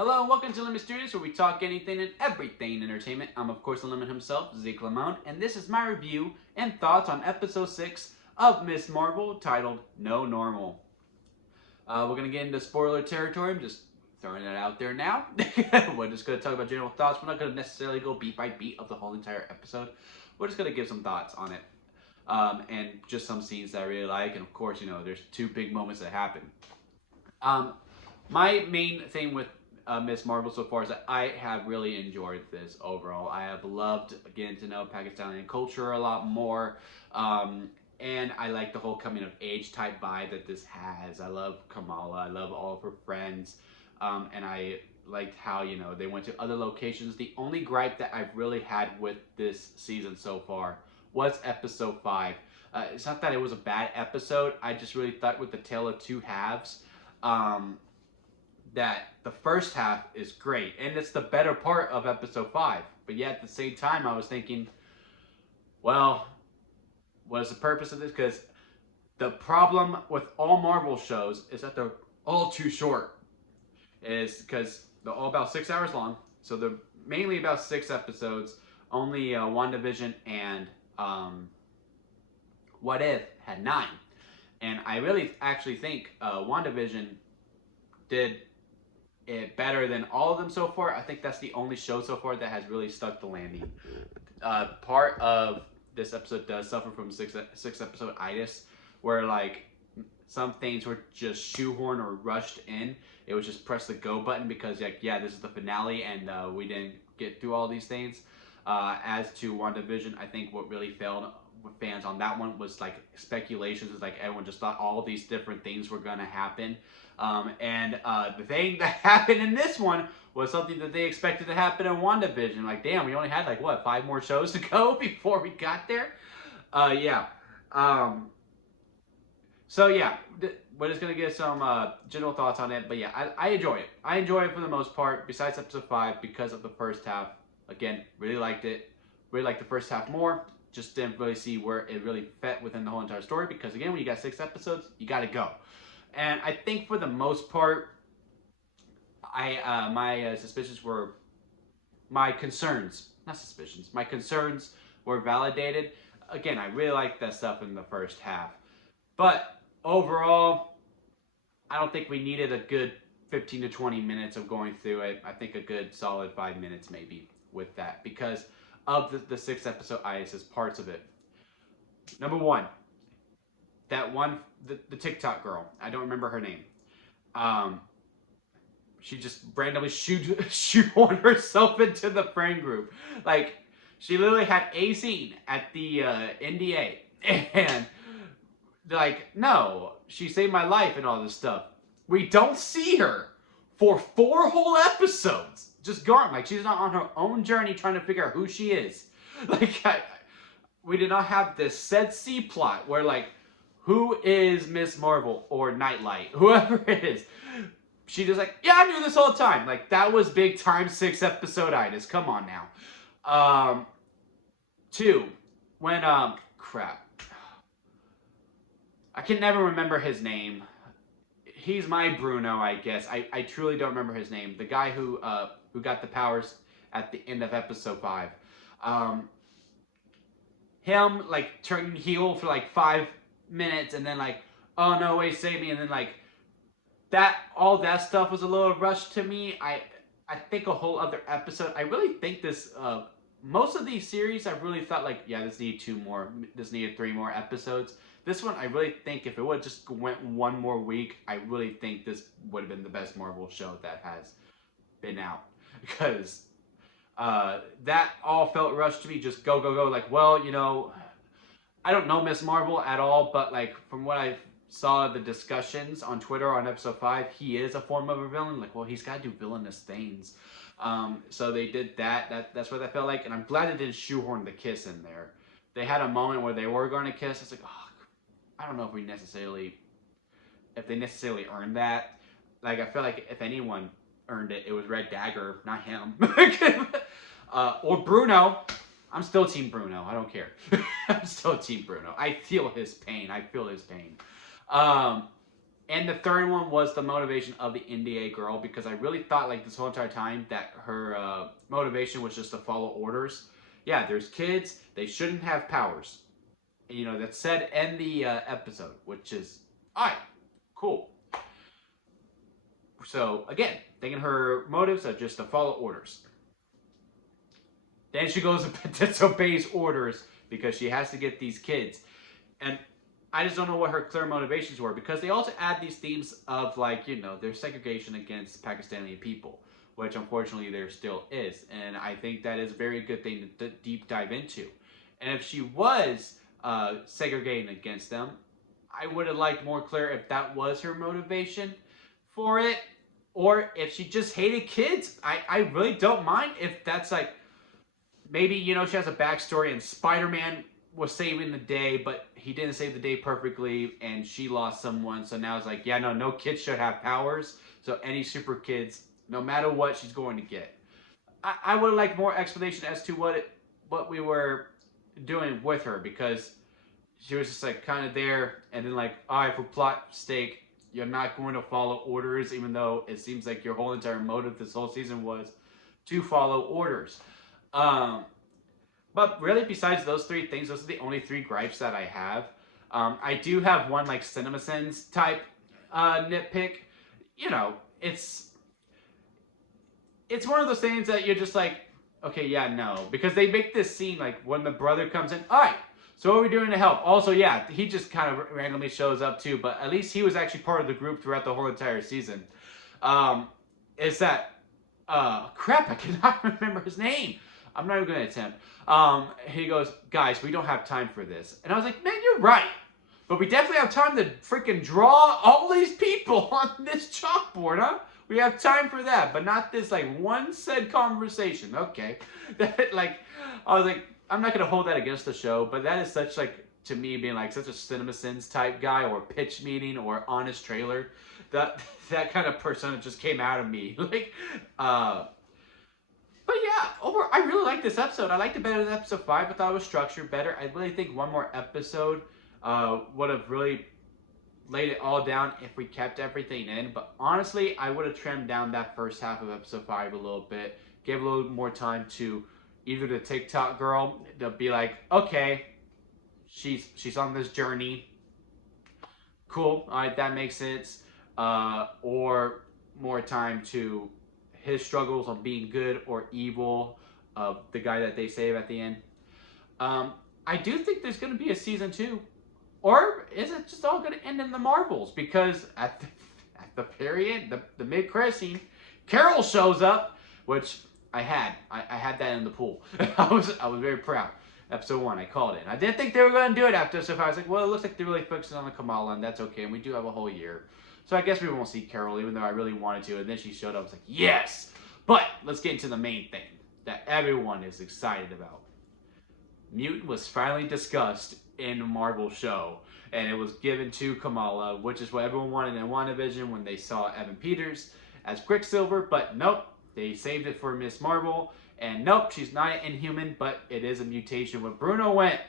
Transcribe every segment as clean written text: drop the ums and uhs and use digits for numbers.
Hello and welcome to Limit Studios, where we talk anything and everything entertainment. I'm of course the Limit himself, Zeke Lamone, and this is my review and thoughts on episode 6 of Miss Marvel, titled No Normal. We're going to get into spoiler territory. I'm just throwing that out there now. We're just going to talk about general thoughts. We're not going to necessarily go beat by beat of the whole entire episode. We're just going to give some thoughts on it. And just some scenes that I really like. And of course, there's two big moments that happen. My main thing with Miss Marvel so far is that I have really enjoyed this overall. I have loved getting to know Pakistani culture a lot more. And I like the whole coming of age type vibe that this has. I love Kamala. I love all of her friends. And I liked how, they went to other locations. The only gripe that I've really had with this season so far was episode 5. It's not that it was a bad episode. I just really thought with the tale of two halves, that the first half is great. And it's the better part of episode 5. But yet at the same time, I was thinking, well, what is the purpose of this? Because the problem with all Marvel shows is that they're all too short. Is because they're all about 6 hours long. So they're mainly about 6 episodes. Only WandaVision and What If had 9. And I really actually think WandaVision did it better than all of them so far. I think that's the only show so far that has really stuck the landing. Part of this episode does suffer from six episode itis, where like some things were just shoehorned or rushed in. It was just press the go button because like, yeah, this is the finale and we didn't get through all these things. As to WandaVision, I think what really failed with fans on that one was like speculations. It's like everyone just thought all these different things were gonna happen. The thing that happened in this one was something that they expected to happen in WandaVision. Like, damn, we only had like, what, 5 more shows to go before we got there? Yeah. So, yeah, we're just going to get some general thoughts on it. But, yeah, I enjoy it. I enjoy it for the most part, besides episode 5, because of the first half. Again, really liked it. Really liked the first half more. Just didn't really see where it really fit within the whole entire story. Because, again, when you got 6 episodes, you got to go. And I think for the most part, my suspicions were, my concerns were validated. Again, I really liked that stuff in the first half. But overall, I don't think we needed a good 15 to 20 minutes of going through it. I think a good solid 5 minutes maybe with that because of the 6 episode ISS parts of it. Number 1. That one, the TikTok girl. I don't remember her name. She just randomly shoehorned herself into the friend group. Like, she literally had a scene at the NDA. And, like, no, she saved my life and all this stuff. We don't see her for 4 whole episodes. Just gone. Like, she's not on her own journey trying to figure out who she is. Like, we did not have this S1XE plot where, like, who is Miss Marvel or Nightlight? Whoever it is. She just like, yeah, I knew this all the time. Like, that was big time 6 episode itis. Come on now. 2. When, crap. I can never remember his name. He's my Bruno, I guess. I truly don't remember his name. The guy who got the powers at the end of episode 5. Him, like, turning heel for, like, 5 minutes and then like, oh no, wait, save me, and then like all that stuff was a little rushed to me. I think a whole other episode. I really think this most of these series I really thought like, yeah, this needed 3 more episodes. This one I really think if it would just went 1 more week, I really think this would have been the best Marvel show that has been out, because that all felt rushed to me. Just go like, well, I don't know Miss Marvel at all, but like from what I saw the discussions on Twitter on episode 5, he is a form of a villain. Like, well, he's got to do villainous things. So they did that. That's what that felt like, and I'm glad it didn't shoehorn the kiss in there. They had a moment where they were going to kiss. It's like, oh, I don't know if they necessarily earned that. Like, I feel like if anyone earned it, it was Red Dagger, not him. Or Bruno. I'm still Team Bruno. I don't care. I'm still Team Bruno. I feel his pain. And the third one was the motivation of the NDA girl, because I really thought like this whole entire time that her motivation was just to follow orders. Yeah, there's kids, they shouldn't have powers. You know, that's said in the episode, which is, alright, cool. So, again, thinking her motives are just to follow orders. Then she goes and disobeys orders because she has to get these kids. And I just don't know what her clear motivations were, because they also add these themes of, like, you know, there's segregation against Pakistani people, which unfortunately there still is. And I think that is a very good thing to deep dive into. And if she was segregating against them, I would have liked more clear if that was her motivation for it, or if she just hated kids. I really don't mind if that's like, maybe, you know, she has a backstory and Spider-Man was saving the day, but he didn't save the day perfectly and she lost someone. So now it's like, yeah, no kids should have powers. So any super kids, no matter what, she's going to get. I would like more explanation as to what we were doing with her, because she was just like kind of there, and then like, all right, for plot stake, you're not going to follow orders, even though it seems like your whole entire motive this whole season was to follow orders. But really, besides those three things, those are the only three gripes that I have. I do have one like CinemaSins type nitpick. You know, it's one of those things that you're just like, okay, yeah, no. Because they make this scene like when the brother comes in, all right, so what are we doing to help? Also, yeah, he just kind of randomly shows up too, but at least he was actually part of the group throughout the whole entire season. Is that, crap, I cannot remember his name. I'm not even going to attempt. He goes, guys, we don't have time for this. And I was like, man, you're right. But we definitely have time to freaking draw all these people on this chalkboard, huh? We have time for that, but not this, like, one said conversation. Okay. That, like, I was like, I'm not going to hold that against the show, but that is such, like, to me, being, like, such a CinemaSins type guy, or pitch meeting, or honest trailer. That kind of persona just came out of me. Like, but yeah, I really like this episode. I liked it better than episode 5. I thought it was structured better. I really think one more episode would have really laid it all down if we kept everything in. But honestly, I would have trimmed down that first half of episode 5 a little bit. Gave a little more time to either the TikTok girl to be like, okay, she's on this journey. Cool, all right, that makes sense. Or more time to his struggles on being good or evil of the guy that they save at the end. I do think there's going to be a season 2. Or is it just all going to end in the Marvels? Because at the very end, the mid-credit scene, Carol shows up, which I had that in the pool. I was very proud. Episode 1, I called it. I didn't think they were going to do it after, so I was like, well, it looks like they're really focusing on the Kamala, and that's okay, and we do have a whole year. So I guess we won't see Carol, even though I really wanted to. And then she showed up. I was like, yes! But let's get into the main thing that everyone is excited about. Mutant was finally discussed in the Marvel show. And it was given to Kamala, which is what everyone wanted in WandaVision when they saw Evan Peters as Quicksilver. But nope, they saved it for Miss Marvel. And nope, she's not an Inhuman, but it is a mutation. When Bruno went,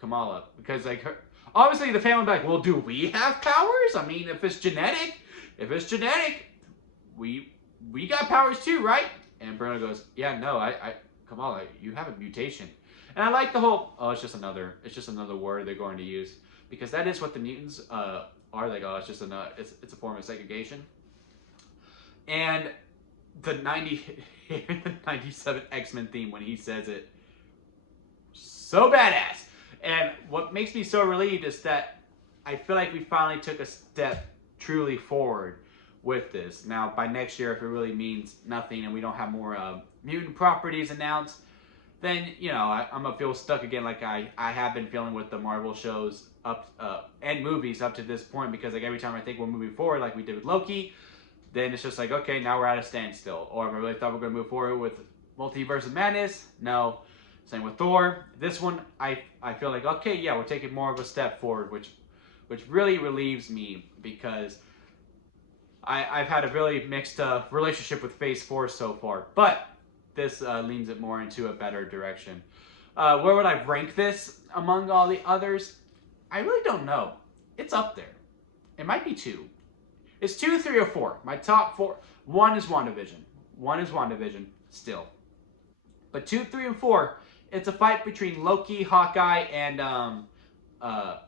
Kamala. Because like her... Obviously, the family would be like, well, do we have powers? I mean, if it's genetic, we got powers too, right? And Bruno goes, yeah, no, Kamala, you have a mutation. And I like the whole, oh, it's just another word they're going to use. Because that is what the mutants are, like, oh, it's a form of segregation. And the 97 X-Men theme, when he says it, so badass. And what makes me so relieved is that I feel like we finally took a step truly forward with this. Now, by next year, if it really means nothing and we don't have more mutant properties announced, then, you know, I'm going to feel stuck again like I have been feeling with the Marvel shows and movies up to this point. Because like every time I think we're moving forward, like we did with Loki, then it's just like, okay, now we're at a standstill. Or if I really thought we were going to move forward with Multiverse of Madness, no. Same with Thor. This one, I feel like, okay, yeah, we're taking more of a step forward, which really relieves me, because I've had a really mixed relationship with Phase 4 so far. But this leans it more into a better direction. Where would I rank this among all the others? I really don't know. It's up there. It might be 2. It's 2, 3, or 4. My top 4. 1 is WandaVision. 1 is WandaVision, still. But 2, 3, and 4, it's a fight between Loki, Hawkeye, and, well,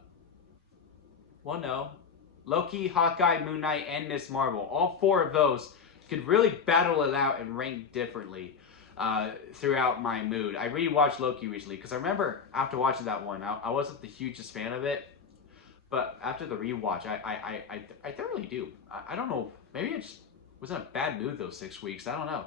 no. Loki, Hawkeye, Moon Knight, and Miss Marvel. All 4 of those could really battle it out and rank differently throughout my mood. I rewatched Loki recently because I remember after watching that one, I wasn't the hugest fan of it. But after the rewatch, I thoroughly do. I don't know. Maybe I just was in a bad mood those 6 weeks. I don't know.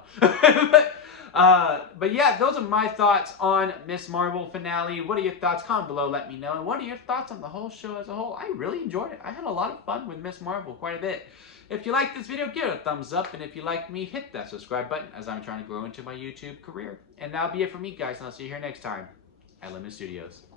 but yeah, those are my thoughts on Miss Marvel finale. What are your thoughts? Comment below. Let me know. And what are your thoughts on the whole show as a whole? I really enjoyed it. I had a lot of fun with Miss Marvel, quite a bit. If you like this video, give it a thumbs up. And if you like me, hit that subscribe button as I'm trying to grow into my YouTube career. And that'll be it for me, guys. And I'll see you here next time at Lemon Studios.